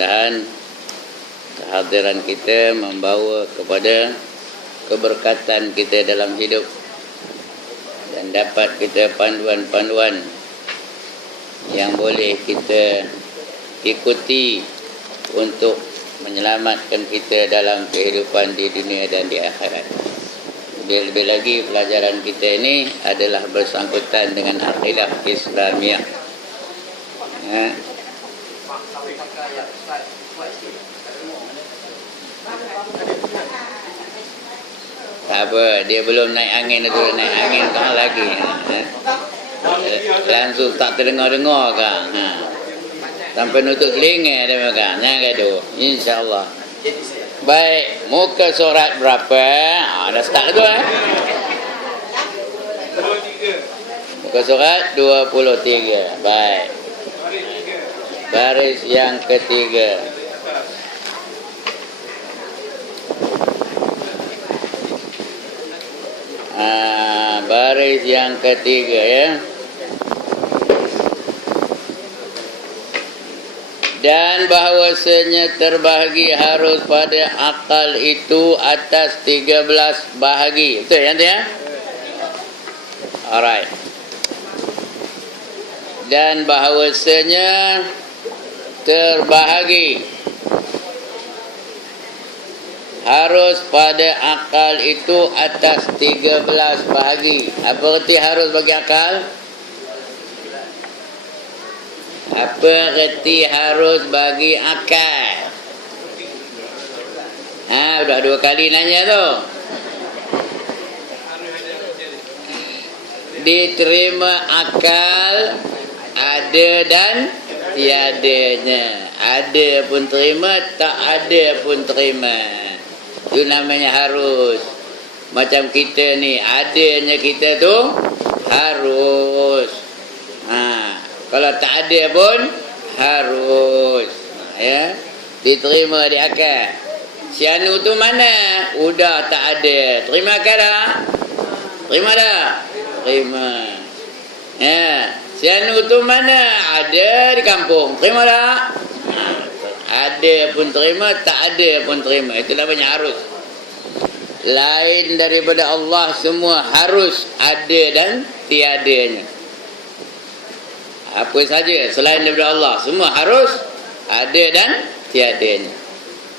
mudah-mudahan kehadiran kita membawa kepada keberkatan kita dalam hidup dan dapat kita panduan-panduan yang boleh kita ikuti untuk menyelamatkan kita dalam kehidupan di dunia dan di akhirat. Lebih lagi pelajaran kita ini adalah bersangkutan dengan akidah Islamiah. Ya. Tak apa, dia belum naik angin itu, naik angin tak lagi. Langsung tak terdengar-dengar kan. Sampai nutup telinga dia makan. Jangan gaduh. Insya-Allah. Baik, muka surat berapa? Dah start tu Muka surat 23. Baik. Baris yang ketiga. Baris yang ketiga ya. Dan bahawasanya terbahagi harus pada akal itu atas 13 bahagi. Betul ya? Alright. Dan bahawasanya terbahagi harus pada akal itu atas 13 bahagi. Apa arti harus bagi akal? Apa reti harus bagi akal? Udah 2 kali nanya tu. Diterima akal ada dan tiadanya. Ada pun terima, tak ada pun terima. Itu namanya harus. Macam kita ni, adanya kita tu harus. Kalau tak ada pun harus, ya, diterima di akal. Si anu tu mana? Udah tak ada. Terima akal dah? Terima dah? Terima. Ya, si anu tu mana? Ada di kampung. Terima dah? Ada pun terima, tak ada pun terima. Itu namanya harus. Lain daripada Allah semua harus ada dan tiadanya. Apa saja selain daripada Allah semua harus ada dan tiadanya.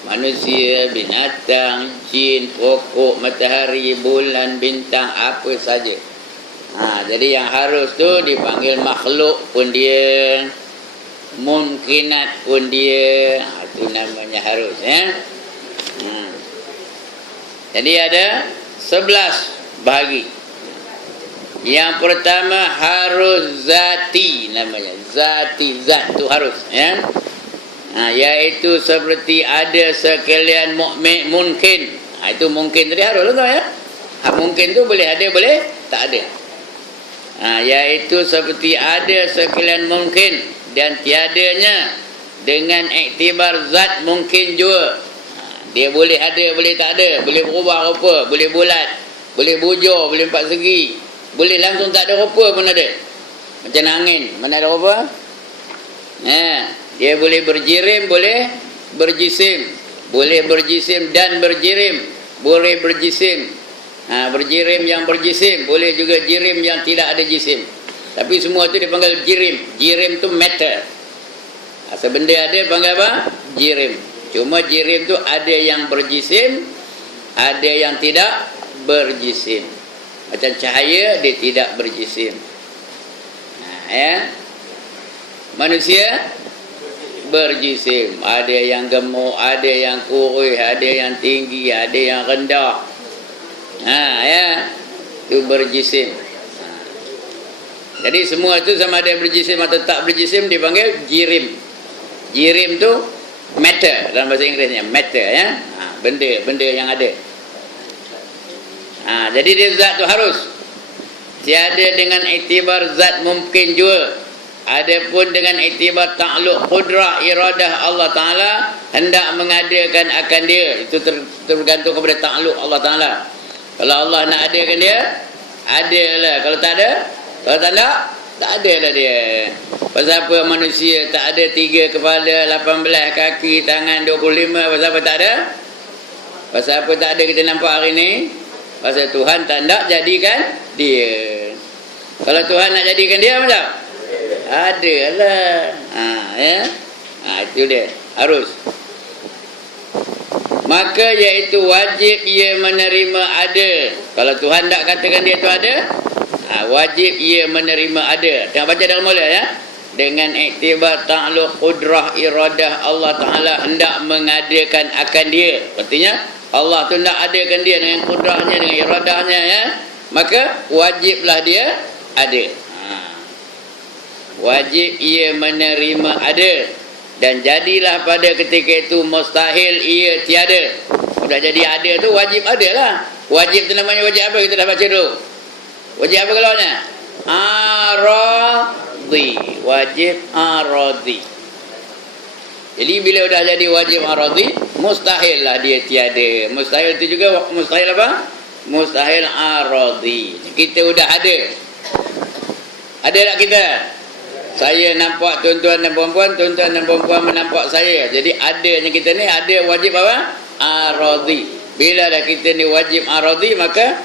Manusia, binatang, jin, pokok, matahari, bulan, bintang, apa saja. Jadi yang harus tu dipanggil makhluk pun dia, mungkinat pun dia. Itu namanya harus ya. Jadi ada 11 bahagi. Yang pertama harus zati namanya. Zati, zat tu harus ya. Iaitu seperti ada sekalian mukmin mungkin. Itu mungkin tadi harus tu ya. Mungkin tu boleh ada boleh tak ada. Iaitu seperti ada sekalian mungkin dan tiadanya dengan iktibar zat mungkin juga. Dia boleh ada boleh tak ada, boleh berubah rupa, boleh bulat, boleh bujur, boleh empat segi. Boleh langsung tak ada rupa pun ada. Macam angin, mana ada rupa? Dia boleh berjirim, boleh berjisim. Boleh berjisim dan berjirim. Boleh berjisim. Berjirim yang berjisim. Boleh juga jirim yang tidak ada jisim. Tapi semua itu dipanggil jirim. Jirim tu matter. Sebenda ada panggil apa? Jirim. Cuma jirim tu ada yang berjisim, ada yang tidak berjisim. Macam cahaya dia tidak berjisim. Ya. Manusia berjisim. Ada yang gemuk, ada yang kurus, ada yang tinggi, ada yang rendah. Ya. Itu berjisim. Jadi semua itu sama ada yang berjisim atau tak berjisim dipanggil jirim. Jirim tu matter dalam bahasa Inggerisnya, matter ya. Benda yang ada. Jadi dia zat tu harus. Tiada dengan iktibar zat mungkin juga. Adapun dengan iktibar ta'alluq qudrah iradah Allah Ta'ala hendak mengadakan akan dia. Itu tergantung kepada ta'alluq Allah Ta'ala. Kalau Allah nak adakan dia, adalah. Kalau tak ada, kalau tak ada, Tak ada dah dia. Pasal apa manusia tak ada 3 kepala, 18 kaki, tangan 25? Pasal apa tak ada? Pasal apa tak ada kita nampak hari ni? Pasal Tuhan tak nak jadikan dia. Kalau Tuhan nak jadikan dia macam? Ada lah. Ya. Itu dia. Harus. Maka iaitu wajib ia menerima ada. Kalau Tuhan tak katakan dia tu ada, wajib ia menerima ada. Tengok baca dalam mula ya. Dengan iktibar ta'alluq qudrah iradah, Allah Ta'ala hendak mengadakan akan dia. Artinya Allah tu hendak adakan dia dengan kudrahnya, dengan iradahnya ya. Maka wajiblah dia ada. Wajib ia menerima ada. Dan jadilah pada ketika itu mustahil ia tiada. Sudah jadi ada tu wajib ada lah. Wajib tu namanya wajib apa? Kita dah baca dulu. Wajib apa kalau ni? Aradi. Wajib aradi. Jadi bila dah jadi wajib aradi, mustahil lah dia tiada. Mustahil tu juga mustahil apa? Mustahil aradi. Kita sudah ada. Ada tak kita? Saya nampak tuan-tuan dan puan-puan menampak saya. Jadi adanya kita ni ada wajib apa? Aradi. Bila dah kita ni wajib aradi, maka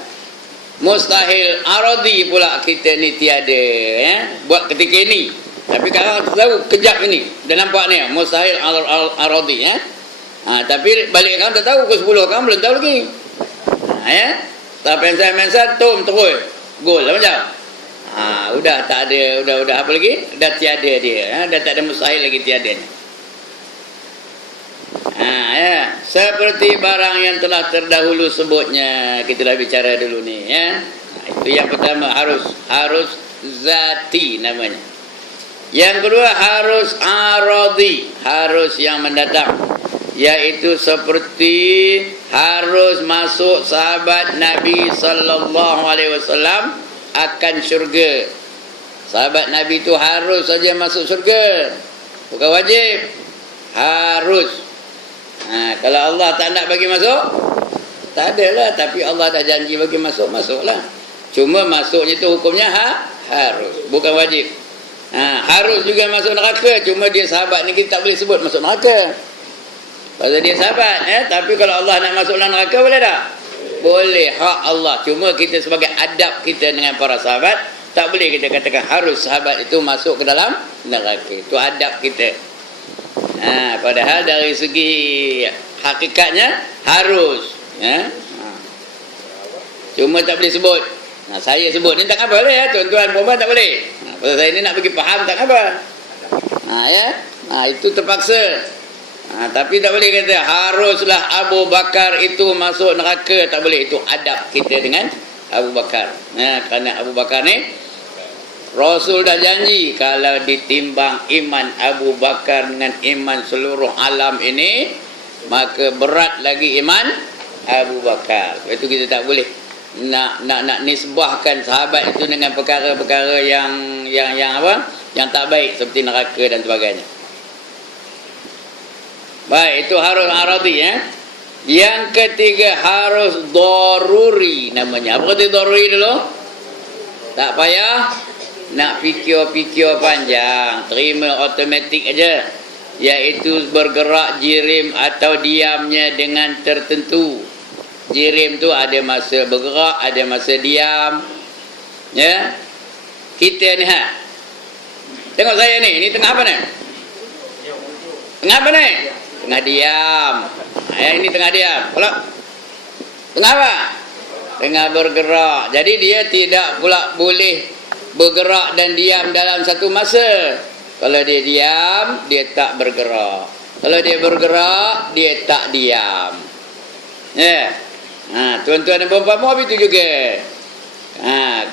mustahil aradi pula kita ni tiada ya. Buat ketika ini. Tapi kalau tahu kejap ini, dah nampak ni mustahil aradi ya. Tapi balik kamu tak tahu ke 10 kamu belum tahu lagi. Ya. Tapi pensan tum terus. Gol lah macam. Udah tak ada, udah apa lagi? Dah tiada dia, dah tak ada mustahil lagi tiada. Ya, seperti barang yang telah terdahulu sebutnya, kita dah bicara dulu ni ya. Itu yang pertama, harus zati namanya. Yang kedua harus aradi, harus yang mendatang, yaitu seperti harus masuk sahabat Nabi sallallahu alaihi wasallam akan syurga. Sahabat Nabi itu harus saja masuk syurga, bukan wajib, harus. Kalau Allah tak nak bagi masuk, tak adalah. Tapi Allah dah janji bagi masuk, masuklah. Cuma masuknya itu hukumnya harus, bukan wajib. Harus juga masuk neraka. Cuma dia sahabat ni kita tak boleh sebut masuk neraka, pasal dia sahabat ya. Tapi kalau Allah nak masuk dalam neraka, boleh tak? Boleh, hak Allah. Cuma kita sebagai adab kita dengan para sahabat, tak boleh kita katakan harus sahabat itu masuk ke dalam neraka. Itu adab kita. Padahal dari segi hakikatnya harus ya. Cuma tak boleh sebut. Saya sebut ni tak apa ya, tuan-tuan puan tak boleh. Pasal saya ni nak bagi faham tak apa. Ya. Itu terpaksa. Tapi tak boleh kata haruslah Abu Bakar itu masuk neraka, tak boleh. Itu adab kita dengan Abu Bakar. Kerana Abu Bakar ni Rasul dah janji kalau ditimbang iman Abu Bakar dengan iman seluruh alam ini, maka berat lagi iman Abu Bakar. Itu kita tak boleh nak nisbahkan sahabat itu dengan perkara-perkara yang apa? Yang tak baik seperti neraka dan sebagainya. Baik, itu harus aradi ya. Yang ketiga harus daruri namanya. Apa kata daruri dulu? Tak payah nak fikir-fikir panjang, terima automatik aja. Iaitu bergerak jirim atau diamnya dengan tertentu. Jirim tu ada masa bergerak, ada masa diam. Ya. Kita ni tengok saya ni tengah apa ni? Tengah apa ni? Tengah diam. Ini tengah diam. Kalau tengah apa? Tengah bergerak. Jadi dia tidak pula boleh bergerak dan diam dalam satu masa. Kalau dia diam, dia tak bergerak. Kalau dia bergerak, dia tak diam. Ya. Tuan-tuan dan puan-puan itu juga.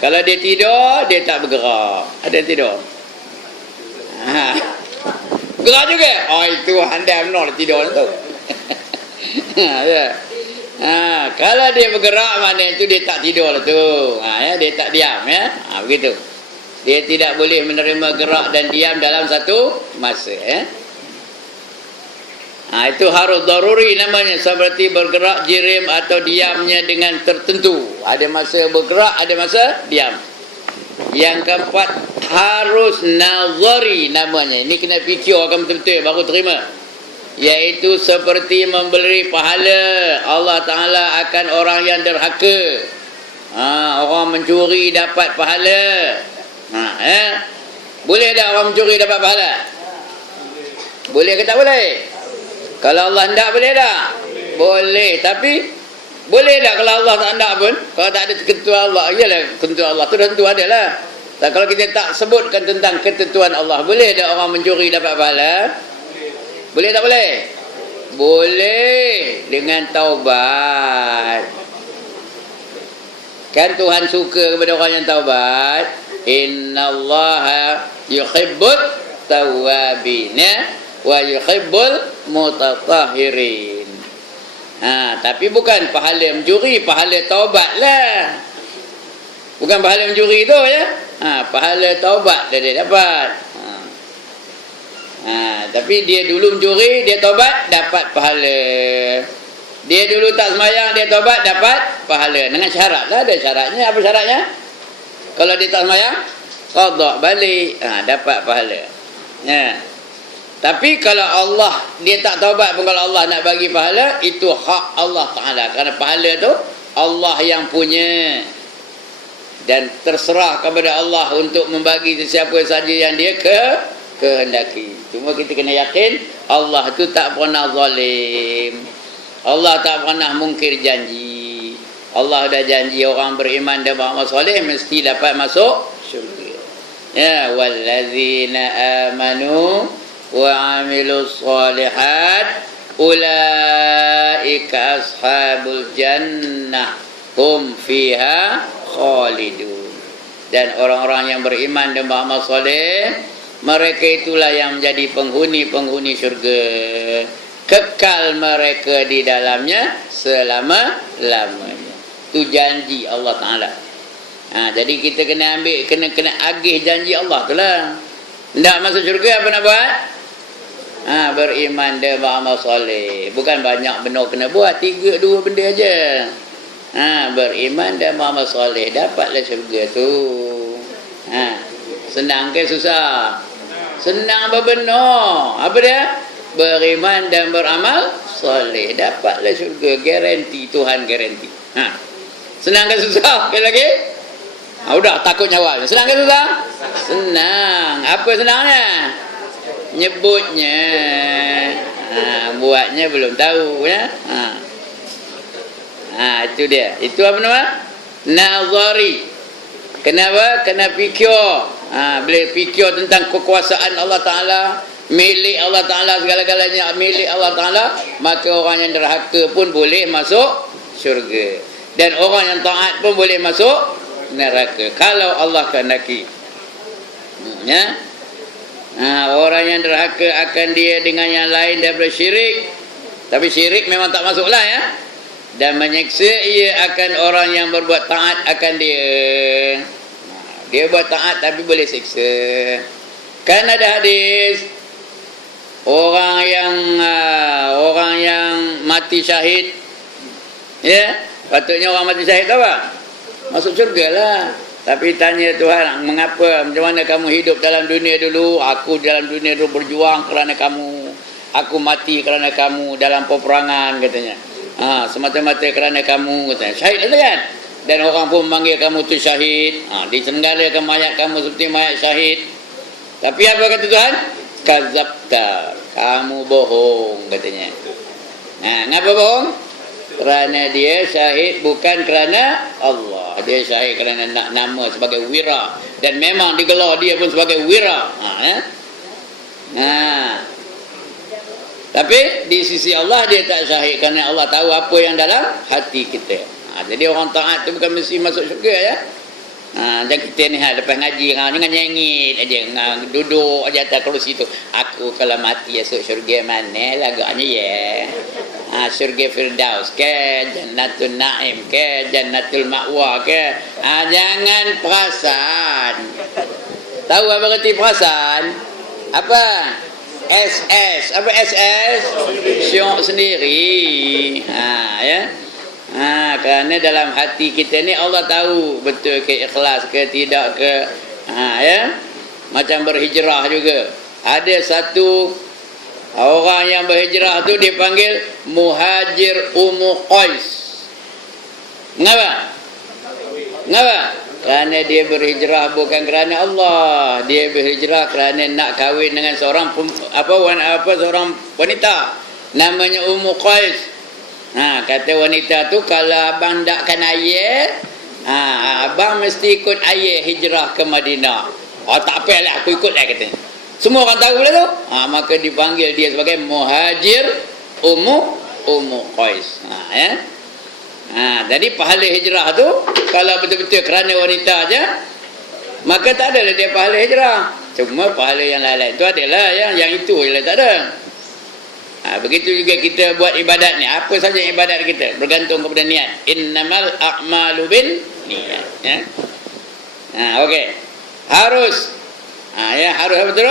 Kalau dia tidur, dia tak bergerak. Ada tidur? Gerak juga. Itu handai benar tidur tu. Ya. Kalau dia bergerak, maknanya itu dia tak tidur lah tu. Ya, dia tak diam ya. Begitu. Dia tidak boleh menerima gerak dan diam dalam satu masa ya. Itu harus daruri namanya, seperti bergerak jirim atau diamnya dengan tertentu. Ada masa bergerak, ada masa diam. Yang keempat, harus nazari namanya. Ini kena fikirkan betul-betul baru terima. Iaitu seperti memberi pahala Allah Ta'ala akan orang yang derhaka. Orang mencuri dapat pahala. Boleh tak orang mencuri dapat pahala? Boleh ke tak boleh? Kalau Allah hendak boleh tak? Boleh. Tapi boleh tak kalau Allah tak hendak pun? Kalau tak ada ketentuan Allah, iyalah ketentuan Allah tu tentu ada lah. Dan kalau kita tak sebutkan tentang ketentuan Allah, boleh tak orang mencuri dapat pahala? Boleh tak boleh? Boleh dengan taubat. Kan Tuhan suka kepada orang yang taubat. Innallaha yuhibbut tawwabin wa yuhibbul mutatahhirin. Tapi bukan pahala mencuri, pahala taubat lah. Bukan pahala mencuri tu ya. Pahala taubat dia dapat. Tapi dia dulu mencuri, dia taubat, dapat pahala. Dia dulu tak sembahyang, dia taubat, dapat pahala. Dengan syarat lah, ada syaratnya. Apa syaratnya? Kalau dia tak sembahyang, qada balik, dapat pahala. Tapi kalau Allah, dia tak taubat pun, kalau Allah nak bagi pahala, itu hak Allah Ta'ala. Kerana pahala tu Allah yang punya. Dan terserah kepada Allah untuk membagi sesiapa saja yang dia kehendaki. Cuma kita kena yakin Allah tu tak pernah zalim. Allah tak pernah mungkir janji. Allah dah janji orang beriman dan beramal soleh mesti dapat masuk syurga. Ya, wallazina amanu wa amilus solihat ulaika ashabul jannah hum fiha khalidun. Dan orang-orang yang beriman dan beramal soleh, mereka itulah yang menjadi penghuni-penghuni syurga. Kekal mereka di dalamnya selama-lamanya. Itu janji Allah Ta'ala. Jadi kita kena ambil, kena agih janji Allah tu lah. Tidak masuk syurga apa nak buat? Beriman dan beramal soleh. Bukan banyak benda kena buat, 2 benda aja. Beriman dan beramal soleh, dapatlah syurga tu. Senang ke susah? Senang benar. Apa dia? Beriman dan beramal soleh, dapatlah syurga. Garanti, Tuhan garanti. Senang ke susah? Sekali lagi? Udah takut jawab. Senang ke susah? Senang. Apa senangnya? Nyebutnya. Buatnya belum tahu ya. Itu dia. Itu apa nama? Nazari. Kenapa? Kena fikir. Bila fikir tentang kekuasaan Allah Ta'ala, milik Allah Ta'ala, segala-galanya milik Allah Ta'ala, maka orang yang derhaka pun boleh masuk syurga. Dan orang yang taat pun boleh masuk neraka kalau Allah kehendaki. Orang yang derhaka akan dia dengan yang lain daripada syirik. Tapi syirik memang tak masuklah ya. Dan menyeksa ia akan orang yang berbuat taat akan dia. Dia buat taat tapi boleh seksa. Kan ada hadis orang yang mati syahid, ya, patutnya orang mati syahid apa? Masuk syurga lah. Tapi tanya Tuhan, mengapa, macam mana kamu hidup dalam dunia dulu? Aku dalam dunia dulu berjuang kerana kamu. Aku mati kerana kamu dalam peperangan katanya. Semata-mata kerana kamu katanya. Syahid itu kan? Dan orang pun memanggil kamu tu syahid. Disenggalakan mayat kamu seperti mayat syahid. Tapi apa kata Tuhan? Kazabta, kamu bohong katanya. Ngapa bohong? Kerana dia syahid bukan kerana Allah. Dia syahid kerana nak nama sebagai wira. Dan memang digelar dia pun sebagai wira. Tapi di sisi Allah dia tak syahid kerana Allah tahu apa yang dalam hati kita. Jadi orang taat tu bukan mesti masuk syurga ya. Dan kita ni lepas ngaji jangan nyengit aja, duduk aja atas kerusi tu. Aku kalau mati masuk syurga mana lah agaknya ya. Syurga Firdaus ke, Jannatul Naim ke, Jannatul Ma'wa ke. Jangan perasaan. Tahu apa arti perasaan? Apa? SS. Apa SS? Syok sendiri. Ya. Kerana dalam hati kita ni Allah tahu betul ke ikhlas ke tidak ke. Ya. Macam berhijrah juga. Ada satu orang yang berhijrah tu dipanggil Muhajir Ummu Qais. Mengapa? Kerana dia berhijrah bukan kerana Allah. Dia berhijrah kerana nak kahwin dengan seorang seorang wanita namanya Ummu Qais. Kata wanita tu, kalau abang takkan ayah, abang mesti ikut ayah hijrah ke Madinah. Tak apalah, aku ikut lah katanya. Semua orang tahu lah tu. Maka dipanggil dia sebagai Muhajir Ummu Qais. Ya. Jadi pahala hijrah tu kalau betul-betul kerana wanita aja, maka tak adalah dia pahala hijrah. Cuma pahala yang lain-lain tu adalah yang itu ialah tak ada. Begitu juga kita buat ibadat ni. Apa saja ibadat kita bergantung kepada niat. Innamal a'malu bin niat. Ya. Okey. Harus harus apa betul?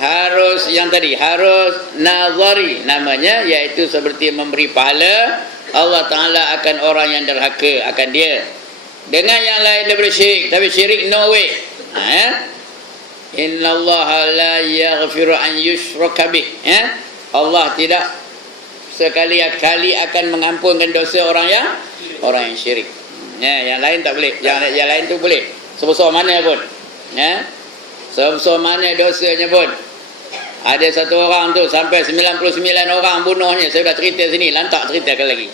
Harus yang tadi, harus nazari namanya, iaitu seperti memberi pahala. Allah Ta'ala akan orang yang derhaka akan dia. Dengan yang lain daripada syirik. Tapi syirik no way. Inna Allah la yaghfiru an yushraka bih. Allah tidak sekali-kali akan mengampunkan dosa orang yang syirik. Yang lain tak boleh. Yang lain tu boleh. Sebesar mana pun. Sebesar mana dosanya pun. Ada satu orang tu sampai 99 orang bunuhnya. Saya dah cerita sini, lantak ceritakan lagi.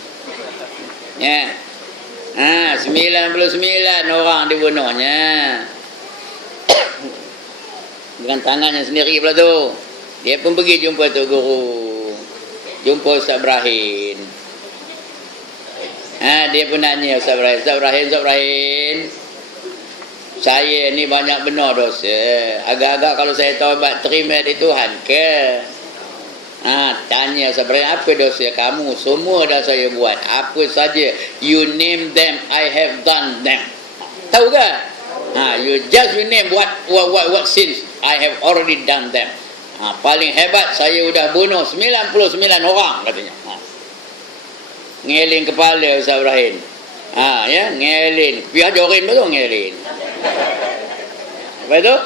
99 orang dibunuhnya. Dengan tangannya sendiri pula tu. Dia pun pergi jumpa Tok Guru. Jumpa Ustaz Ibrahim. Dia pun nanya Ustaz Ibrahim, saya ni banyak benar dosa. Agak-agak kalau saya taubat terima di Tuhan ke? Tanya Ustaz Ibrahim, apa dosa kamu? Semua dah saya buat. Apa saja. You name them, I have done them. Tahu ke? You name what sins, I have already done them. Paling hebat saya sudah bunuh 99 orang katanya. Ngeling kepala Ustaz Ibrahim. Ngelin. Biar jorin betul ngelin. Apa itu?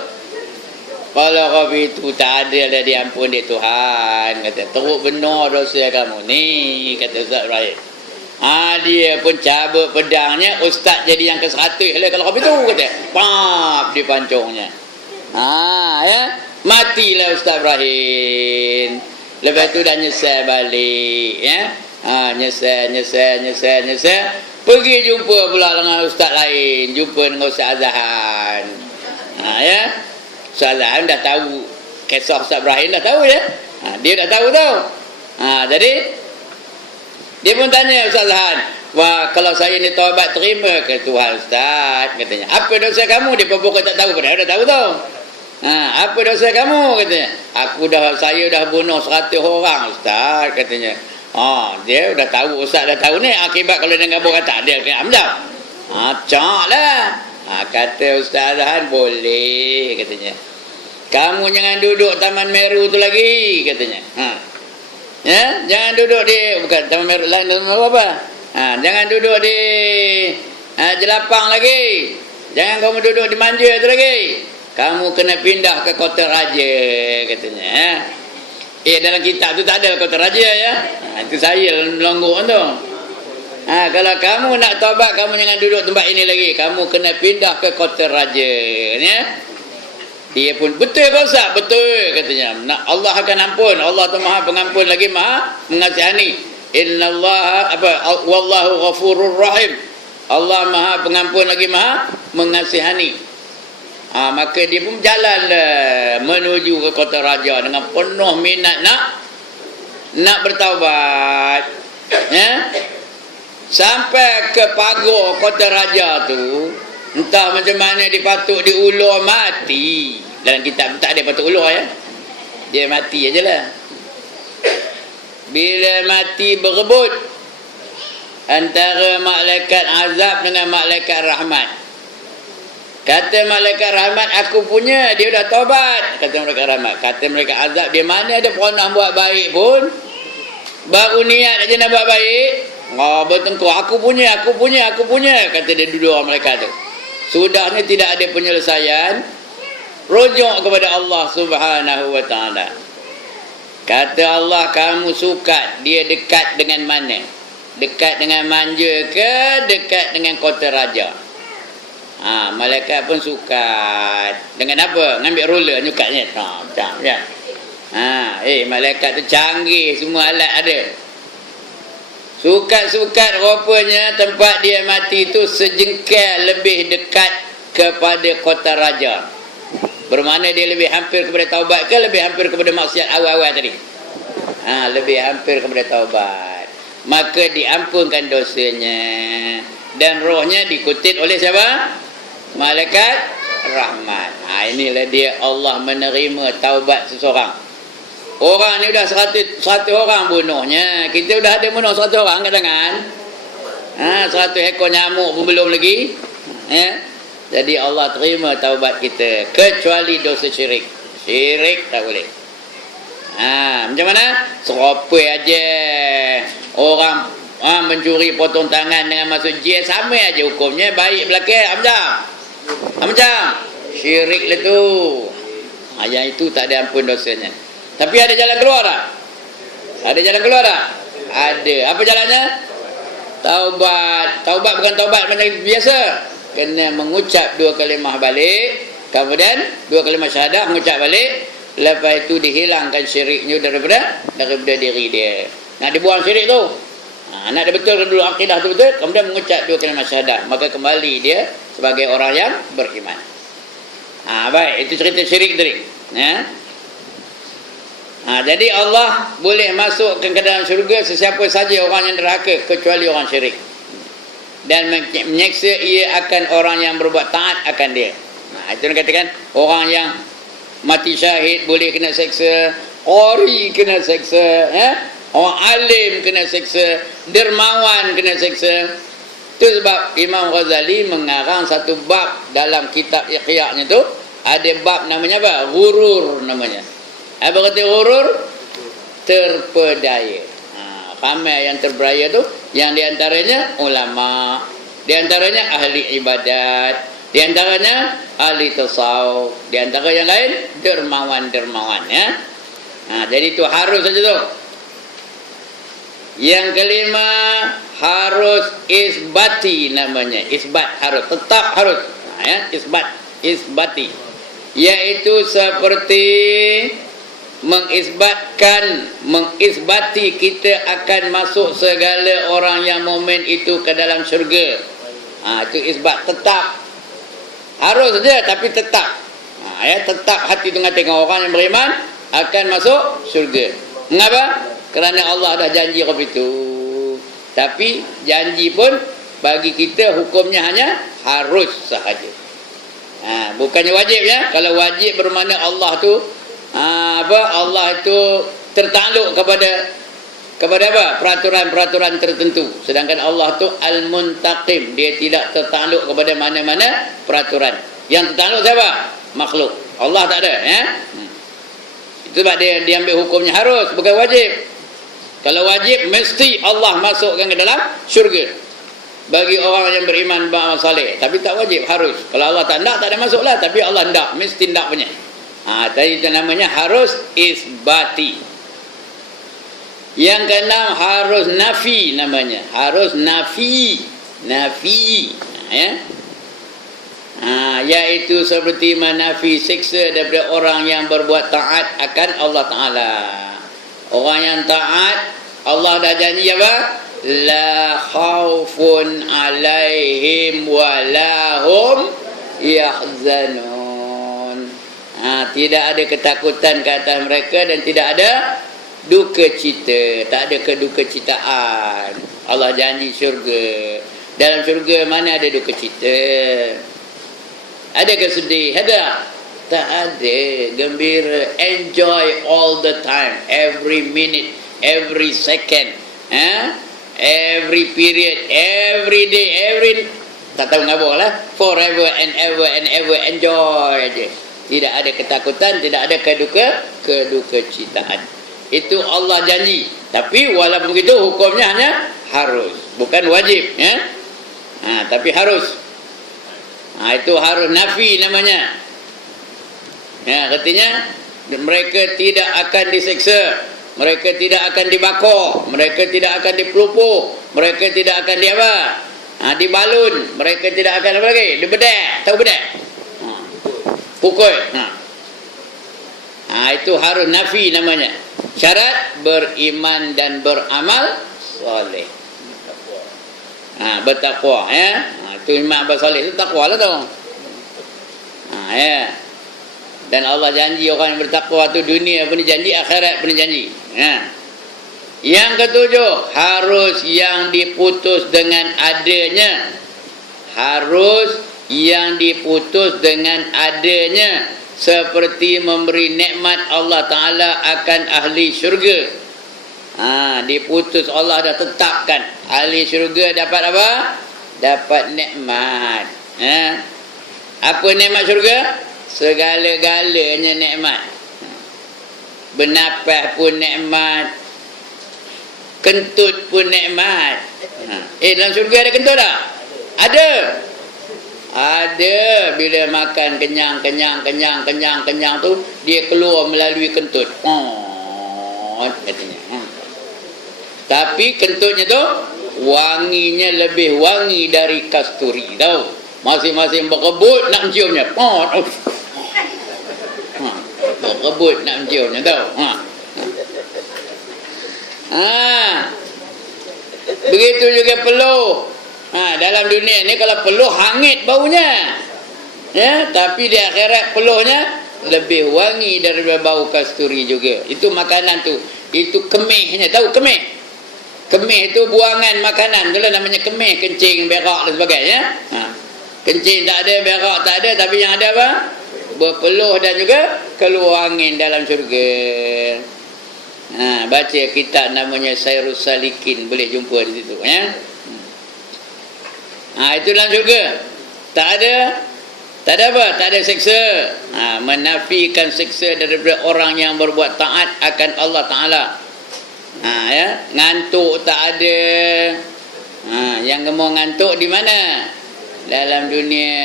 Kalau kau itu tak ada dah diampun di Tuhan. Kata, teruk benar dosa kamu ni. Kata Ustaz Ibrahim. Dia pun cabut pedangnya. Ustaz jadi yang ke-100 lah kalau kau itu. Kata, pap dipancungnya. Matilah Ustaz Ibrahim. Lepas tu dah nyesal balik. Nyesal. Pergi jumpa pula dengan ustaz lain. Jumpa dengan Ustaz Azhan. Ustaz Azhan dah tahu kisah Ustaz Ibrahim, dah tahu ya. Dia dah tahu tau. Jadi dia pun tanya Ustaz Azhan, wah, kalau saya ni taubat terima ke Tuhan Ustaz? Katanya, apa dosa kamu? Dia pun tak tahu. Dia dah tahu tau. Apa dosa kamu? Katanya, saya dah bunuh 100 orang Ustaz. Katanya, dia dah tahu, Ustaz dah tahu ni akibat kalau dia gabung kata dia kena amjad. Cak lah. Kata Ustaz Azhan, boleh katanya. Kamu jangan duduk Taman Meru tu lagi katanya. Jangan duduk di bukan Taman Meru lain apa? Jangan duduk di Jelapang lagi. Jangan kamu duduk di Manja tu lagi. Kamu kena pindah ke Kota Raja katanya. Dalam kitab tu tak ada Kota Raja ya. Itu saya melonggok tu. Kalau kamu nak taubat, kamu jangan duduk tempat ini lagi. Kamu kena pindah ke Kota Raja ya. Dia pun betul ke Ustaz? Betul katanya. Allah akan ampun. Allah tu Maha Pengampun lagi Maha Mengasihani. Innallaha wallahu ghafurur rahim. Allah Maha Pengampun lagi Maha Mengasihani. Maka dia pun jalan menuju ke Kota Raja dengan penuh minat nak bertaubat. Sampai ke pagar Kota Raja tu, entah macam mana dipatuk diulur mati. Dalam kitab tak ada patuk ulur ya. Dia mati ajalah. Bila mati berebut antara malaikat azab dengan malaikat rahmat. Kata malaikat rahmat, aku punya, dia dah taubat. Kata malaikat rahmat. Kata malaikat azab, dia mana ada pernah buat baik pun. Baru niat aja nak buat baik. Bertengkar, aku punya, kata dia dua mereka tu. Sudahnya tidak ada penyelesaian, rujuk kepada Allah Subhanahu wa taala. Kata Allah, kamu suka dia dekat dengan mana? Dekat dengan manja ke dekat dengan kota raja? Malaikat pun suka. Dengan apa? Ngambil ruler nyukatnya. Macam ya. Malaikat tu canggih, semua alat ada. Sukat-sukat rupanya tempat dia mati itu sejengkal lebih dekat kepada kota raja. Bermakna dia lebih hampir kepada taubat ke lebih hampir kepada maksiat awal-awal tadi? Lebih hampir kepada taubat. Maka diampunkan dosanya. Dan rohnya dikutip oleh siapa? Malaikat rahmat. Inilah dia Allah menerima taubat seseorang. Orang ni dah 100 orang bunuhnya. Kita dah ada bunuh 100 orang kat tangan. 100 ekor nyamuk pun belum lagi. Jadi Allah terima taubat kita. Kecuali dosa syirik. Syirik tak boleh. Macam mana? Serupai aja. Orang mencuri potong tangan dengan masuk jail, sama aja hukumnya. Baik belakang. Macam syirik lah tu. Yang itu tak ada ampun dosanya. Tapi ada jalan keluar tak? Ada jalan keluar tak? Ada. Apa jalannya? Taubat. Taubat bukan taubat macam biasa. Kena mengucap 2 kalimah balik. Kemudian 2 kalimah syahadah mengucap balik. Lepas itu dihilangkan syiriknya daripada diri dia. Nak dibuang syirik tu. Nak dia betulkan dulu akidah tu betul. Kemudian mengucap 2 kalimah syahadah. Maka kembali dia sebagai orang yang beriman. Baik. Itu cerita syirik tadi. Jadi Allah boleh masukkan ke dalam syurga sesiapa saja orang yang derhaka kecuali orang syirik. Dan menyeksa ia akan orang yang berbuat taat akan dia. Itu yang katakan orang yang mati syahid boleh kena seksa, qari kena seksa, orang alim kena seksa, dermawan kena seksa. Itu sebab Imam Ghazali mengarang satu bab dalam kitab Iqya'-nya tu, ada bab namanya apa? Ghurur namanya. Apa kata ghurur? Terpedaya. Ramai yang terpedaya tu, yang diantaranya ulama, diantaranya ahli ibadat, diantaranya ahli tasawuf, diantara yang lain dermawan-dermawan ya. Jadi itu harus saja tu. Yang kelima harus isbati namanya. Isbat harus, tetap harus. Isbati. Yaitu seperti mengisbati kita akan masuk segala orang yang mukmin itu ke dalam syurga. Itu isbat, tetap. Harus saja tapi tetap. Tetap hati mengatakan orang yang beriman akan masuk syurga. Mengapa? Kerana Allah dah janji kepada itu. Tapi janji pun bagi kita hukumnya hanya harus sahaja. Bukannya wajib ya. Kalau wajib bermakna Allah tu Allah itu tertakluk kepada apa? Peraturan-peraturan tertentu. Sedangkan Allah tu al-muntaqim, dia tidak tertakluk kepada mana-mana peraturan. Yang tertakluk siapa? Makhluk. Allah tak ada ya. Itu sebab dia diambil hukumnya harus, bukan wajib. Kalau wajib mesti Allah masukkan ke dalam syurga bagi orang yang beriman beramal saleh. Tapi tak wajib, harus. Kalau Allah tak nak, tak ada masuklah. Tapi Allah nak, mesti nak punya. Tadi itu namanya harus isbati. Yang keenam harus nafi namanya. Harus nafi. Yaitu seperti menafi siksa daripada orang yang berbuat taat akan Allah Ta'ala. Orang yang taat, Allah dah janji apa? La khaufun alaihim wa lahum yahzanun. Tidak ada ketakutan ke atas mereka dan tidak ada duka cita. Tak ada keduka citaan. Allah janji syurga. Dalam syurga mana ada duka cita? Ada kesedih? Ada? Tak ada. Gembira. Enjoy all the time. Every minute. Every second. Every period. Every day. Tak tahu ngapa lah. Forever and ever enjoy aja. Tidak ada ketakutan, tidak ada keduka citaan. Itu Allah janji. Tapi walaupun begitu hukumnya hanya harus, bukan wajib, ya. Tapi harus. Itu harus nafi namanya. Ya, artinya mereka tidak akan diseksa, mereka tidak akan dibakar, mereka tidak akan dipelupuk, mereka tidak akan dibalun, mereka tidak akan apa lagi? Dibedak, tahu bedak? Pukul. Itu harus nafi namanya. Syarat beriman dan beramal soleh. Bertakwa, ya. Itu iman bersoleh itu takwa lah tu. Ya. Dan Allah janji orang yang bertakwa tu dunia pun dijanji, akhirat pun dijanji. Ya. Yang ketujuh, harus yang diputus dengan adanya. Harus yang diputus dengan adanya, seperti memberi nikmat Allah Ta'ala akan ahli syurga. Diputus, Allah dah tetapkan ahli syurga dapat apa? Dapat nikmat. Apa nikmat syurga? Segala-galanya nikmat. Bernafas pun nikmat, kentut pun nikmat. Dalam syurga ada kentut tak? Ada. Bila makan kenyang tu, dia keluar melalui kentut. Katanya. Tapi kentutnya tu wanginya lebih wangi dari kasturi, tahu? Masing-masing berkebut nak menciumnya. Berkebut nak menciumnya, tahu? Begitu juga peluh. Dalam dunia ni kalau peluh hangit baunya, ya, tapi di akhirat peluhnya lebih wangi daripada bau kasturi juga. Itu makanan tu. Itu kemihnya, tahu kemih? Kemih itu buangan makanan, itulah namanya kemih, kencing, berak dan sebagainya. Kencing tak ada, berak tak ada, tapi yang ada apa? Berpeluh dan juga keluar angin dalam syurga. Baca kitab namanya Sairus Salikin, boleh jumpa di situ, ya. Itu dalam syurga. Tak ada apa? Tak ada seksa. Menafikan seksa daripada orang yang berbuat taat akan Allah Ta'ala. Ya, ngantuk tak ada. Yang gemuk ngantuk di mana? Dalam dunia.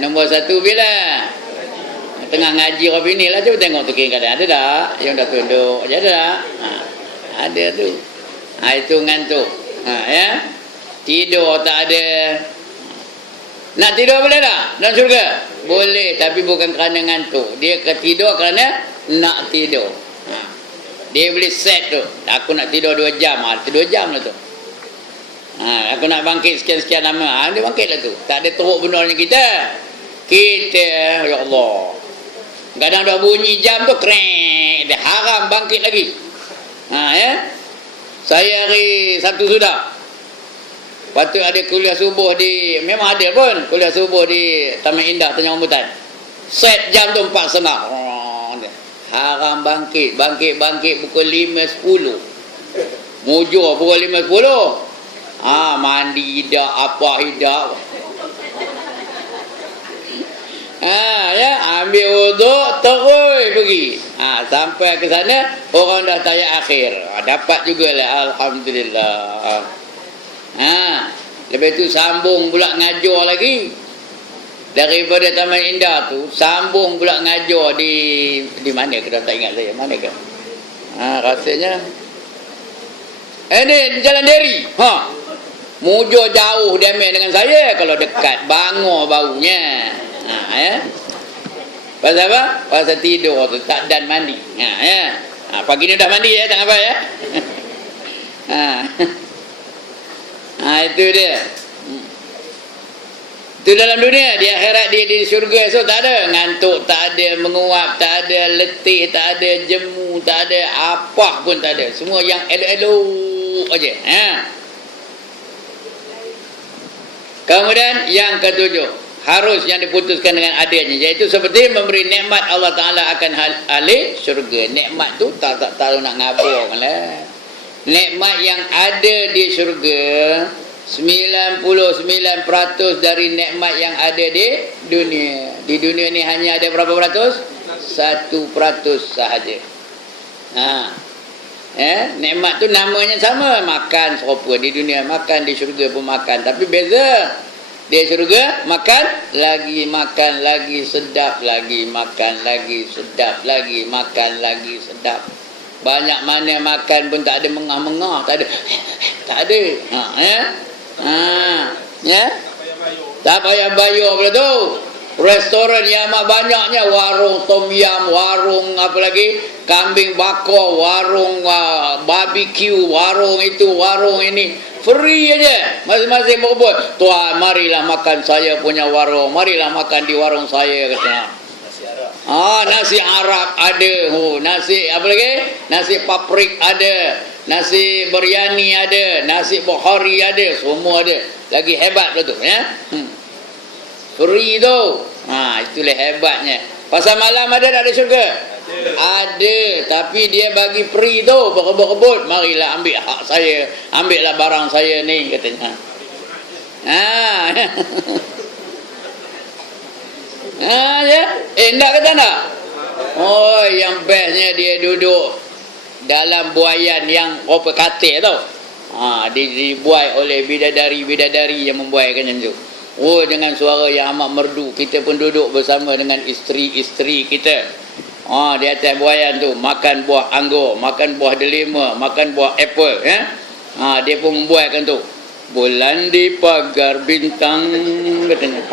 Nombor satu bila? Tengah ngaji Rabi ni lah, cuba tengok tu kadang ada tak? Yang dah tunduk aja ada tak? Ada tu. Itu ngantuk. Ya. Tidur tak ada. Nak tidur boleh tak? Dalam syurga? Boleh, tapi bukan kerana ngantuk. Dia tidur kerana nak tidur. Dia boleh set tu. Aku nak tidur 2 jam. 2 jam lah tu. Aku nak bangkit sekian-sekian lama. Dia bangkit lah tu. Tak ada teruk benar kita. Ya Allah. Kadang dah bunyi jam tu, krek. Dia haram bangkit lagi. Ya. Saya hari Sabtu sudah. Patut ada kuliah subuh di, memang ada pun kuliah subuh di Taman Indah Tanjung Rambutan. Set jam tu 4.30. Haram bangkit pukul 5.10. Mujur pukul 5.10. Mandi hidak, apa hidak. Ya, ambil wuduk, terus pergi. Sampai ke sana orang dah tayar akhir. Dapat jugalah, alhamdulillah. Lepas tu sambung pula ngajar lagi. Daripada Taman Indah tu sambung pula ngajar di mana ke, dah tak ingat saya mana ke. Rasanya ni Jalan Deri. Mujur jauh dia main dengan saya. Kalau dekat bangor baunya. Ya. Pasal apa? Pasal tidur tu tak dan mandi. Ya. Pagi ni dah mandi ya, tak apa ya. Itu dia. Itu dalam dunia. Di akhirat dia di syurga so tak ada ngantuk, tak ada menguap, tak ada letih, tak ada jemu, tak ada apa pun tak ada. Semua yang elok-elok aja. Kemudian yang ketujuh, harus yang diputuskan dengan adanya, iaitu seperti memberi nikmat Allah Ta'ala akan ahli syurga. Nikmat tu tak tahu nak ngabur lah. Nikmat yang ada di syurga 99% dari nikmat yang ada di dunia. Di dunia ni hanya ada berapa peratus? 1% sahaja. Nikmat tu namanya sama, makan serupa di dunia, makan di syurga pun makan, tapi beza. Di syurga makan lagi sedap lagi, makan lagi sedap lagi, makan lagi sedap. Banyak mana makan pun tak ada mengah-mengah, tak ada. Tak ada. Tak payah bayar pula tu. Restoran yang amat banyaknya, warung tom yam, warung apa lagi, kambing bakar, warung barbecue, warung itu, warung ini, free aja. Masing-masing berebut. Tuan, marilah makan saya punya warung, marilah makan di warung saya, katanya. Nasi Arab ada, nasi apa lagi? Nasi paprik ada, nasi biryani ada, nasi Bukhari ada, semua ada. Lagi hebat betul ya. Free tu. Itulah hebatnya. Pasal malam ada tak ada syurga? Ada, tapi dia bagi free tu, berebut-rebut. Marilah ambil hak saya, ambillah barang saya ni, katanya. Ya. Nak kata tak? Oh, yang bestnya dia duduk dalam buaian yang apa katil tau. Dibuai oleh bidadari-bidadari yang membuaikan tu. Oh, dengan suara yang amat merdu. Kita pun duduk bersama dengan isteri-isteri kita. Di atas buaian tu, makan buah anggur, makan buah delima, makan buah apple, dia pun membuaikan tu. Bulan di pagar bintang, katanya.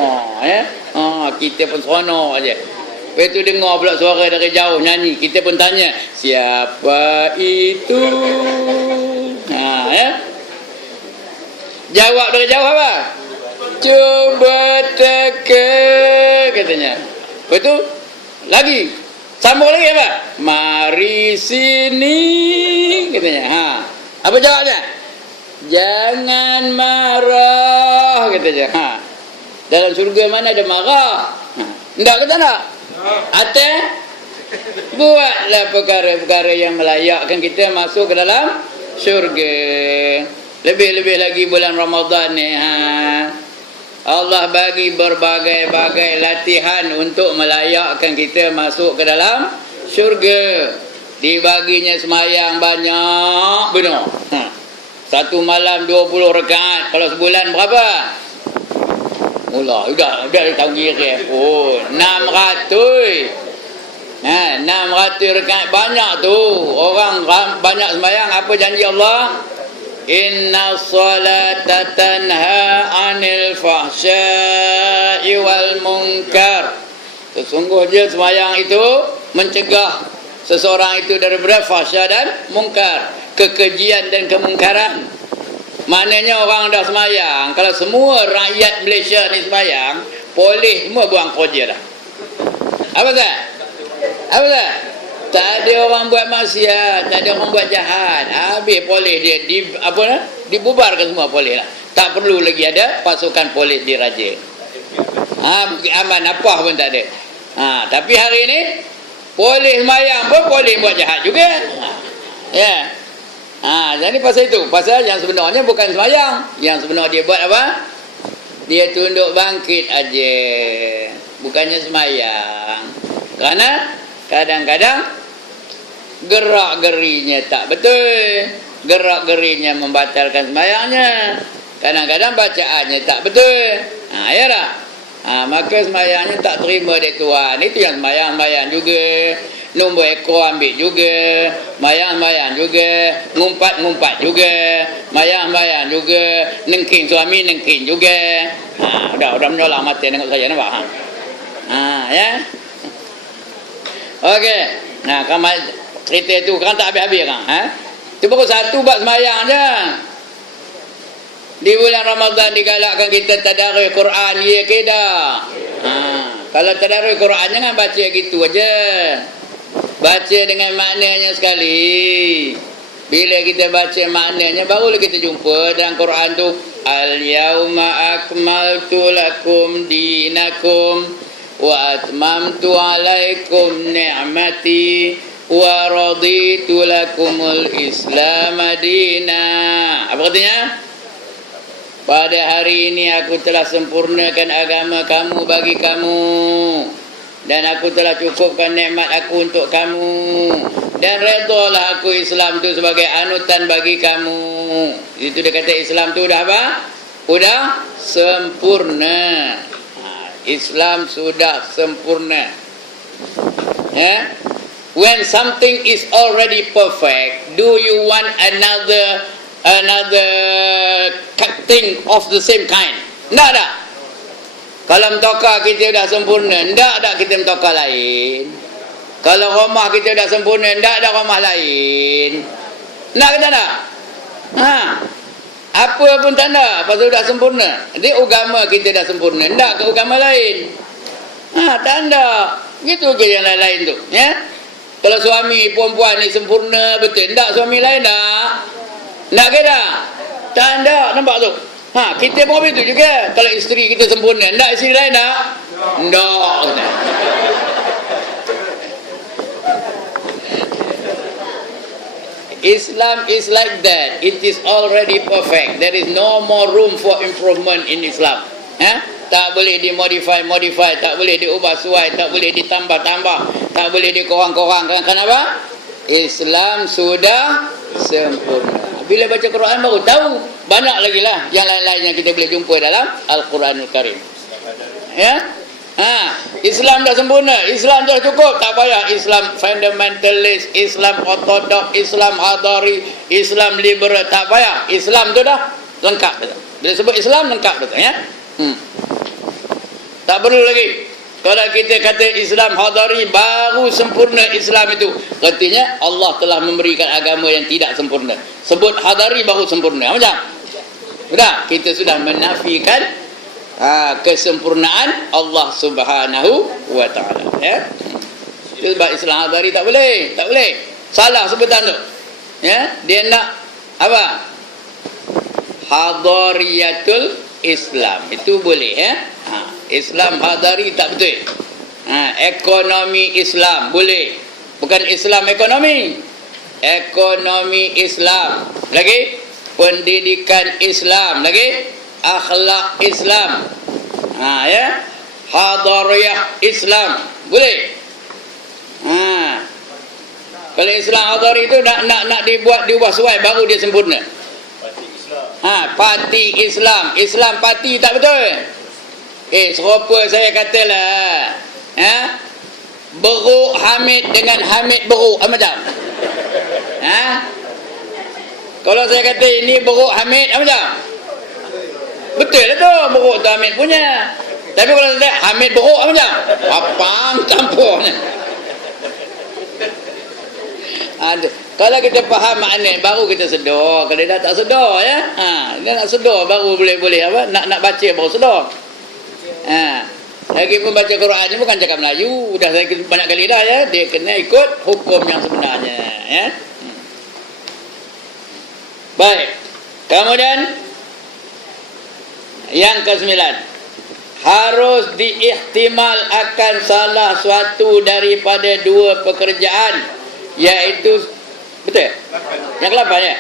Kita pun seronok aja. Lepas tu dengar pula suara dari jauh nyanyi. Kita pun tanya, siapa itu? Jawab dari jauh apa? Cuba teka, katanya. Lepas tu lagi sambung lagi apa? Mari sini, katanya. Apa jawabnya? Jangan marah, katanya. Dalam surga mana ada marah? Enggak kata nak? Atas buatlah perkara-perkara yang melayakkan kita masuk ke dalam syurga. Lebih-lebih lagi bulan Ramadan ni, Allah bagi berbagai-bagai latihan untuk melayakkan kita masuk ke dalam syurga. Dibaginya semayang banyak benar. Satu malam 20 rakaat. Kalau sebulan berapa? Mula udah tahu kira pun 600. 600 rakaat banyak tu. Orang banyak semayang, apa janji Allah? Inna salata tanha anil fahsya'i wal munkar. Sesungguhnya sembahyang itu mencegah seseorang itu daripada fahsya dan munkar, kekejian dan kemungkaran. Maknanya orang dah sembahyang, kalau semua rakyat Malaysia ni sembahyang, polis semua buang kerja dah. Apa tak? Apa tak? Tak ada orang buat maksiat, tak ada orang buat jahat. Habis polis dia dibubarkan semua polis lah. Tak perlu lagi ada pasukan polis diraja. Aman apa pun tak ada. Tapi hari ini polis mayang pun polis buat jahat juga. Ya. Jadi pasal itu, pasal yang sebenarnya bukan sembahyang. Yang sebenarnya dia buat apa? Dia tunduk bangkit aja. Bukannya sembahyang. Kerana kadang-kadang gerak-gerinya tak betul. Gerak-gerinya membatalkan sembahyangnya. Kadang-kadang bacaannya tak betul. Ya tak? Maka sembahyangnya tak terima dek Tuhan. Itu yang sembahyang juga. Nombor ekor ambil juga. Sembahyang juga. Ngumpat-ngumpat juga. Sembahyang juga. Nengking suami, nengking juga. Udah menolak mati tengok saya nampak. Ya. Okey. Kalau cerita itu kan tak habis-habis kan. Itu pukul 1 buat sembahyang je. Di bulan Ramadan digalakkan kita tadarus Quran, ya ke dah? Kalau tadarus Quran jangan baca gitu aja. Baca dengan maknanya sekali. Bila kita baca maknanya barulah kita jumpa dalam Quran tu, al-yauma akmaltu lakum dinakum wa atmamtu alaikum ni'mati wa raditu lakumul Islam madina. Apa katanya? Pada hari ini aku telah sempurnakan agama kamu bagi kamu. dan aku telah cukupkan nikmat aku untuk kamu, dan redalah aku Islam tu sebagai anutan bagi kamu. Itu dia kata Islam tu dah apa? Sudah sempurna. Islam sudah sempurna. Ya. When something is already perfect, do you want another thing of the same kind? Tak ada. Kalau mentokar kita dah sempurna, tak ada kita mentokar lain. Kalau rumah kita dah sempurna, tak ada rumah lain. Nak ke tak nak? Apa pun tak nak, pasal dah sempurna. Jadi agama kita dah sempurna, tak ke agama lain. Tak ada. Gitu je yang lain-lain tu, ya. Kalau suami perempuan ni sempurna betul, tak suami lain tak? Nak ke tak? Tak ada, nampak tu. Kita pun begitu juga. Kalau isteri kita sempurna, tak isteri lain tak? Tak. Islam is like that. It is already perfect. There is no more room for improvement in Islam. Tak boleh dimodify, tak boleh diubah suai, tak boleh ditambah-tambah, tak boleh dikorang-korangkan. Kenapa? Islam sudah sempurna. Bila baca Quran baru tahu. Banyak lagi lah yang lain-lain yang kita boleh jumpa dalam Al-Quranul Karim. Ya? Islam dah sempurna, Islam dah cukup, tak payah Islam fundamentalist, Islam ortodok, Islam hadari, Islam liberal, tak payah. Islam tu dah lengkap. Bila sebut Islam lengkap betul, ya? Tak perlu lagi. Kalau kita kata Islam hadari baru sempurna Islam itu, artinya Allah telah memberikan agama yang tidak sempurna. Sebut hadari baru sempurna. Macam? Sudah, kita sudah menafikan kesempurnaan Allah Subhanahu wa taala, ya. Itu sebab Islam hadari tak boleh, tak boleh. Salah sebutan tu. Ya, dia nak apa? Hadariyatul Islam. Itu boleh, ya. Islam hadari tak betul. Ekonomi Islam boleh. Bukan Islam ekonomi. Ekonomi Islam. Lagi pendidikan Islam, lagi akhlak Islam, ya, hadariyah Islam boleh. Kalau Islam hadari itu nak diubah suai baru dia sempurna. Parti Islam, Islam parti tak betul. Serupa saya katalah, Beruk Hamid dengan Hamid Beruk, macam? Kalau saya kata ini Beruk Hamid, macam? Betul lah tu, Beruk tu Hamid punya. Tapi kalau saya kata Hamid Beruk, macam? Apang campurnya. Kalau kita faham makna baru kita sedar. Kalau dah tak sedar, ya, dia nak sedar baru boleh apa? Nak baca baru sedar. Lagi pun baca Quran ni bukan cakap Melayu. Dah saya banyak kali dah, ya. Dia kena ikut hukum yang sebenarnya, ya. Baik. Kemudian yang ke-9, harus diihtimal akan salah suatu daripada dua pekerjaan, iaitu betul? Yang ke-8, ya?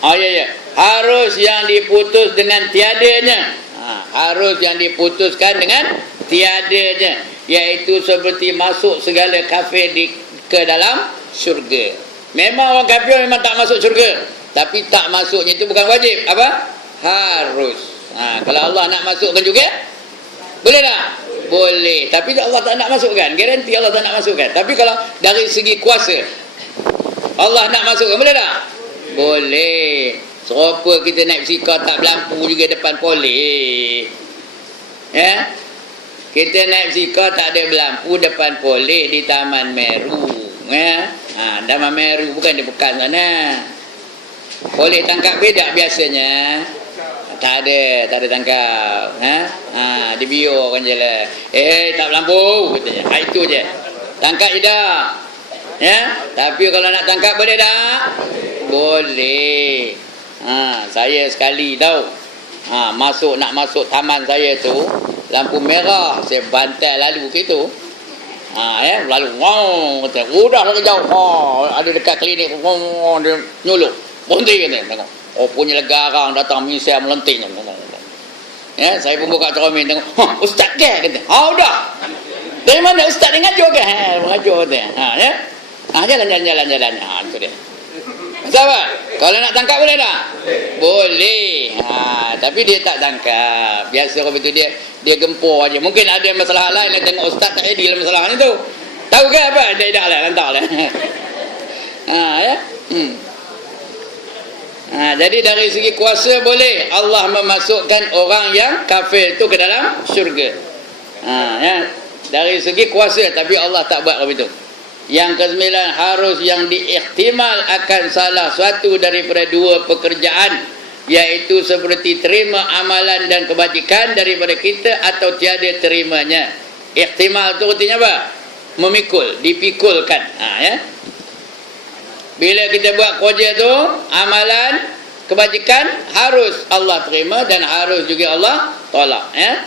Oh ya. Harus yang diputus dengan tiadanya. Harus yang diputuskan dengan tiadanya, iaitu seperti masuk segala kafir ke dalam syurga. Memang orang kafir memang tak masuk syurga, tapi tak masuknya itu bukan wajib. Apa? Harus. Kalau Allah nak masukkan juga, boleh tak? Boleh. Tapi Allah tak nak masukkan, garanti Allah tak nak masukkan. Tapi kalau dari segi kuasa Allah nak masukkan, boleh tak? Boleh. Serupa kita naik bisikal tak berlampu juga depan polis, ya. Kita naik bisikal tak ada berlampu depan polis di Taman Meru, ya. Taman Meru bukan di Pekan sana. Polis tangkap bedak biasanya. Tak ada tangkap. Dia biarkan je lah. Tak berlampu katanya. Itu je. Tangkap je dah. Ya. Tapi kalau nak tangkap boleh tak? Boleh. Saya sekali tahu. Nak masuk taman saya tu, lampu merah, saya bantai lalu ke itu. Lalu kata, udah lagi jauh. Ada dekat klinik, dia nyuluk. Berhenti kata, tengok. Punya garang datang misal melenting. Ya, saya pun buka cermin tengok. Ustaz ke kata. Dah. Dari mana ustaz ni ngajar ke? Mengajar kata. Ya. Jalan. Itu dia. Sabar. Kalau nak tangkap boleh tak? Boleh. Tapi dia tak tangkap. Biasa orang itu dia gempur aja. Mungkin ada masalah lain yang tengok ustaz tak ada dalam masalah ni tu. Tahu ke apa? Dah lah, lantaklah. Ya. Jadi dari segi kuasa boleh Allah memasukkan orang yang kafir itu ke dalam syurga. Ya. Dari segi kuasa, tapi Allah tak buat begitu. Yang ke-9, harus yang diihtimal akan salah suatu daripada dua pekerjaan, iaitu seperti terima amalan dan kebajikan daripada kita atau tiada terimanya. Ihtimal itu artinya apa? Memikul, dipikulkan. Ya. Bila kita buat kerja tu, amalan, kebajikan, harus Allah terima dan harus juga Allah tolak. Ya.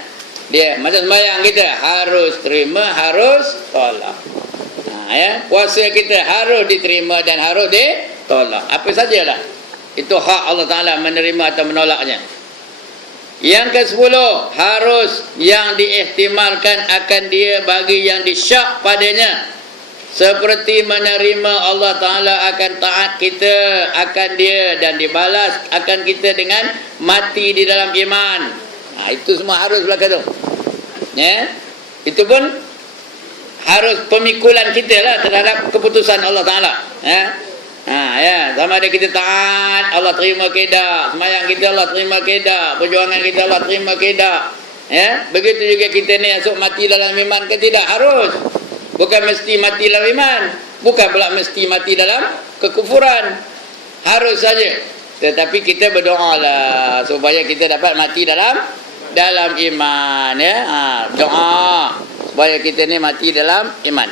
Dia macam sembahyang kita, harus terima, harus tolak. Ya. Puasa kita harus diterima dan harus ditolak. Apa sajalah. Itu hak Allah Ta'ala menerima atau menolaknya. Yang ke-10, harus yang diihtimalkan akan dia bagi yang disyak padanya. Seperti menerima Allah Ta'ala akan taat kita akan dia dan dibalas akan kita dengan mati di dalam iman. Itu semua harus belaka tu. Ya. Itu pun harus pemikulan kita lah terhadap keputusan Allah Ta'ala. Ya. Ya. Sama ada kita taat, Allah terima ke tak. Semayang kita Allah terima ke tak. Perjuangan kita Allah terima ke tak. Ya. Begitu juga kita ni esok mati dalam iman ke tidak. Harus. Bukan mesti mati dalam iman. Bukan pula mesti mati dalam kekufuran. Harus saja. Tetapi kita berdoa lah supaya kita dapat mati dalam iman. Ya. Doa supaya kita ni mati dalam iman.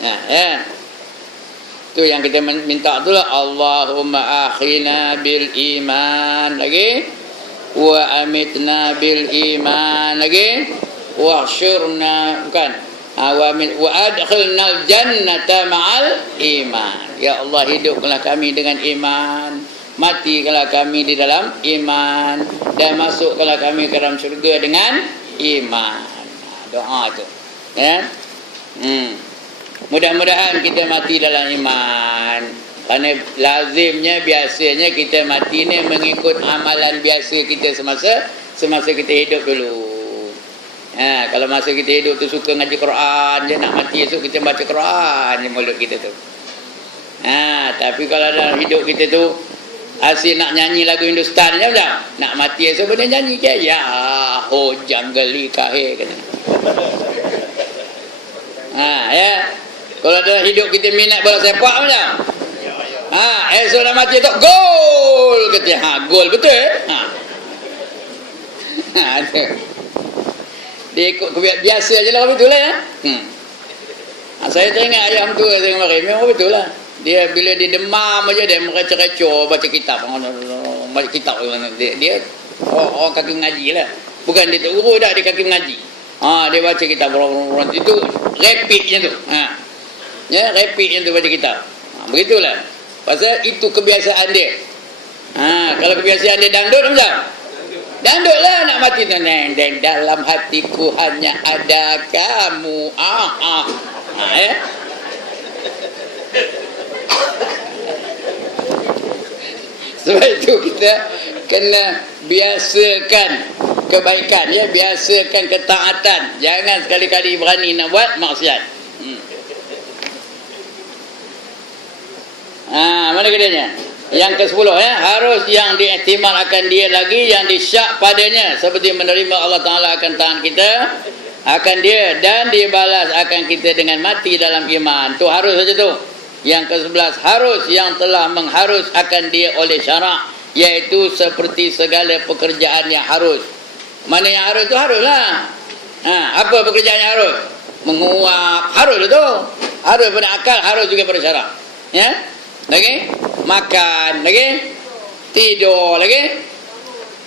Ya. Itu yang kita minta tu lah. Allahumma akhina bil iman. Lagi. Wa amitna bil iman. Lagi. Wa syurna. Bukan. Wa adkhilnal jannata ma'al iman. Ya Allah, hidupkanlah kami dengan iman. Matikanlah kami di dalam iman. Dan masukkanlah kami ke dalam syurga dengan iman. Doa tu. Ya. Mudah-mudahan kita mati dalam iman. Kerana lazimnya, biasanya kita mati ni mengikut amalan biasa kita semasa kita hidup dulu. Kalau masa kita hidup tu suka ngaji Quran je, nak mati esok kita baca Quran je mulut kita tu. Tapi kalau dalam hidup kita tu asyik nak nyanyi lagu Hindustan je macam, nak mati esok boleh nyanyi ke? Ya, janggeli kahir kata. Ya. Kalau dalam hidup kita minat bola sepak macam. Esok nak mati tu gol kata. Gol betul. Dia ikut biasa je lah betul lah ya. Saya teringat ayam tu kemarin, memang betul lah. Dia bila dia demam aja dia merecoh-recoh baca kitab. Baca kitab dia orang kaki mengaji lah. Bukan dia tak urus dah, dia kaki mengaji. Dia baca kitab itu rapidnya tu. Ya, rapidnya tu baca kitab. Begitulah. Pasal itu kebiasaan dia. Kalau kebiasaan dia dangdut macam dangdutlah nak mati tu. Dan dalam hatiku hanya ada kamu. Ya. Sebab itu kita kena biasakan kebaikan, ya, biasakan ketaatan. Jangan sekali-kali berani nak buat maksiat. Mana kedanya? Yang ke-10 ya, harus yang diihtimal akan dia lagi yang disyak padanya, seperti menerima Allah Ta'ala akan taat kita akan dia dan dibalas akan kita dengan mati dalam iman. Tu harus saja tu. Yang ke-11, harus yang telah mengharus akan dia oleh syarak, iaitu seperti segala pekerjaan yang harus. Mana yang harus tu haruslah. Apa pekerjaan yang harus? Menguap, harus tu. Harus pada akal, harus juga pada syarak. Ya? Lagi? Makan, lagi? Tidur, lagi?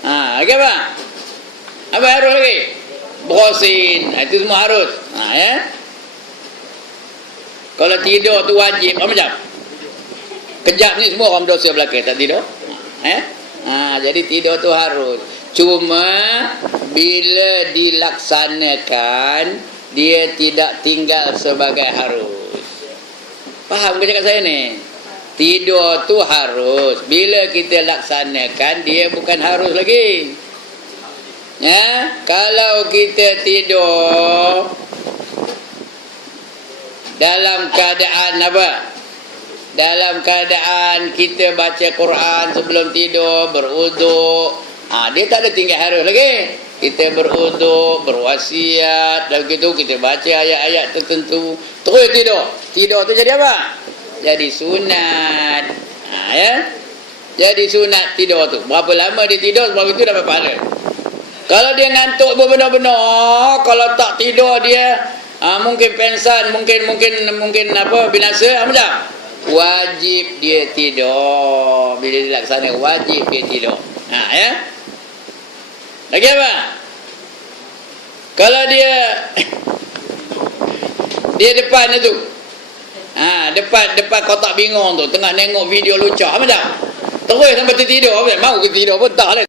Lagi apa? Apa harus lagi? Berosin, itu semua harus. Ya? Kalau tidur tu wajib, apa macam? Kejap ni semua orang berdosa belaka tak tidur. Jadi tidur tu harus. Cuma bila dilaksanakan dia tidak tinggal sebagai harus. Faham ke cakap saya ni? Tidur tu harus. Bila kita laksanakan dia bukan harus lagi. Ya, kalau kita tidur dalam keadaan apa? Dalam keadaan kita baca Quran sebelum tidur, berwuduk, dia tak ada tinggal harus lagi. Kita berwuduk, berwasiat, dan begitu kita baca ayat-ayat tertentu, terus tidur. Tidur tu jadi apa? Jadi sunat. Ya. Jadi sunat tidur tu. Berapa lama dia tidur, sebab itu dapat pahala. Kalau dia ngantuk benar-benar, kalau tak tidur dia mungkin pensan, mungkin apa binasa, macam wajib dia tidur. Bila dilaksanakan wajib dia tidur. Ya. Lagi apa? Kalau dia depan itu, depan kotak bingung tu, tengah nengok video lucah, macam terus sampai tertidur, mau ke tidur pun tak lah.